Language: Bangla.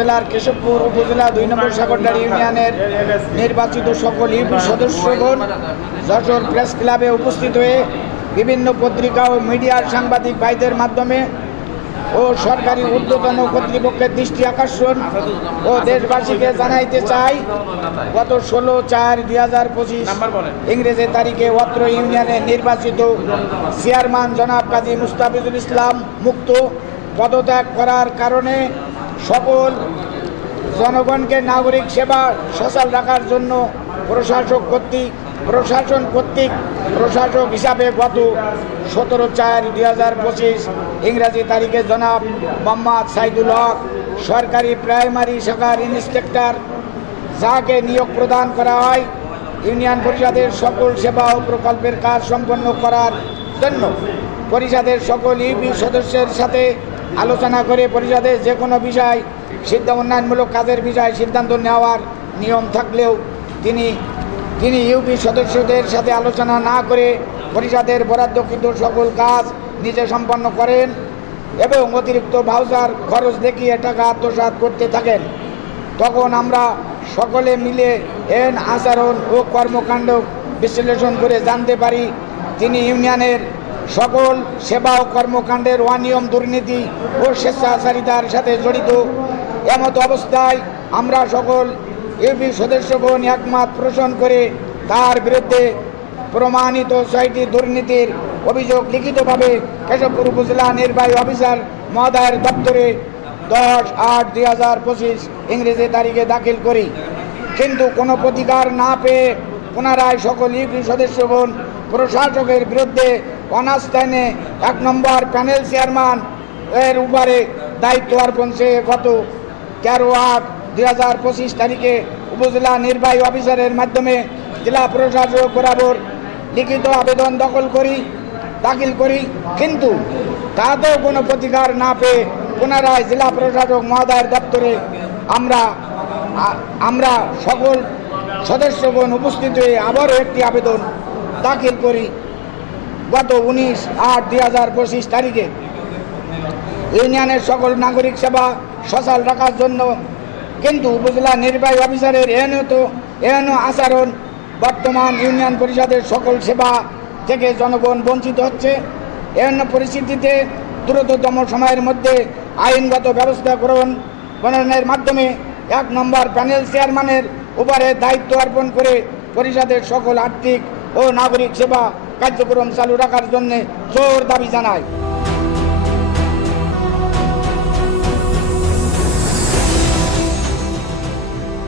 জেলার কেশবপুর উপজেলা 2 নম্বর সাগরদাড়ি ইউনিয়নের নির্বাচিত সকল ইউপি সদস্যগণ যশোর প্রেস ক্লাবে উপস্থিত হয়ে বিভিন্ন পত্রিকা ও মিডিয়ার সাংবাদিক ভাইদের মাধ্যমে ও সরকারি ঊর্ধ্বতন কর্তৃপক্ষের দৃষ্টি আকর্ষণ ও দেশবাসীকে জানাইতে চাই, গত 16/4/2025 ইংরেজি তারিখে অত্র ইউনিয়নের নির্বাচিত চেয়ারম্যান জনাব কাজী মুস্তাফিজুল ইসলাম মুক্ত পদত্যাগ করার কারণে সকল জনগণকে নাগরিক সেবা সচল রাখার জন্য প্রশাসন কর্তৃক প্রশাসক হিসাবে গত 17/4/2025 ইংরাজি তারিখে জনাব মোহাম্মদ সাইদুল হক সরকারি প্রাইমারি শাখার ইন্সপেক্টর যাকে নিয়োগ প্রদান করা হয় ইউনিয়ন পরিষদের সকল সেবা ও প্রকল্পের কাজ সম্পন্ন করার জন্য পরিষদের সকল ইউপি সদস্যের সাথে আলোচনা করে পরিষদের যে কোনো বিষয় উন্নয়নমূলক কাজের বিষয়ে সিদ্ধান্ত নেওয়ার নিয়ম থাকলেও তিনি ইউপি সদস্যদের সাথে আলোচনা না করে পরিষদের বরাদ্দকৃত সকল কাজ নিজে সম্পন্ন করেন এবং অতিরিক্ত ভাউচার খরচ দেখিয়ে টাকা আত্মসাৎ করতে থাকেন। তখন আমরা সকলে মিলে এর আচরণ ও কর্মকাণ্ড বিশ্লেষণ করে জানতে পারি তিনি ইউনিয়নের সকল সেবা ও কর্মকাণ্ডের অনিয়ম, দুর্নীতি ও স্বেচ্ছাচারিতার সাথে জড়িত। এমত অবস্থায় আমরা সকল ইউপি সদস্যগণ একমত পোষণ করে তার বিরুদ্ধে প্রমাণিত 6টি দুর্নীতির অভিযোগ লিখিতভাবে কেশবপুর উপজেলা নির্বাহী অফিসার মহোদয়ের দপ্তরে 10/8/2025 ইংরেজি তারিখে দাখিল করি। কিন্তু কোনো প্রতিকার না পেয়ে পুনরায় সকল ইউপি সদস্যগণ প্রশাসকের বিরুদ্ধে অনাস্থানে 1 নম্বর প্যানেল চেয়ারম্যান এর উপরে দায়িত্ব অর্পণ চেয়ে গত 13/8/2025 তারিখে উপজেলা নির্বাহী অফিসারের মাধ্যমে জেলা প্রশাসক বরাবর লিখিত আবেদন দাখিল করি। কিন্তু তাতেও কোনো প্রতিকার না পেয়ে পুনরায় জেলা প্রশাসক মহোদয়ের দপ্তরে আমরা সকল সদস্যগণ উপস্থিত হয়ে আবারও একটি আবেদন দাখিল করি গত 19/8/2025 তারিখে ইউনিয়নের সকল নাগরিক সেবা সচল রাখার জন্য। কিন্তু উপজেলা নির্বাহী অফিসারের এহেন আচরণ বর্তমান ইউনিয়ন পরিষদের সকল সেবা থেকে জনগণ বঞ্চিত হচ্ছে। এহেন পরিস্থিতিতে দ্রুততম সময়ের মধ্যে আইনগত ব্যবস্থা গ্রহণের মাধ্যমে 1 নম্বর প্যানেল চেয়ারম্যানের উপরে দায়িত্ব অর্পণ করে পরিষদের সকল আর্থিক ও নাগরিক সেবা কার্যক্রম চালু রাখার জন্য জোর দাবি জানায়।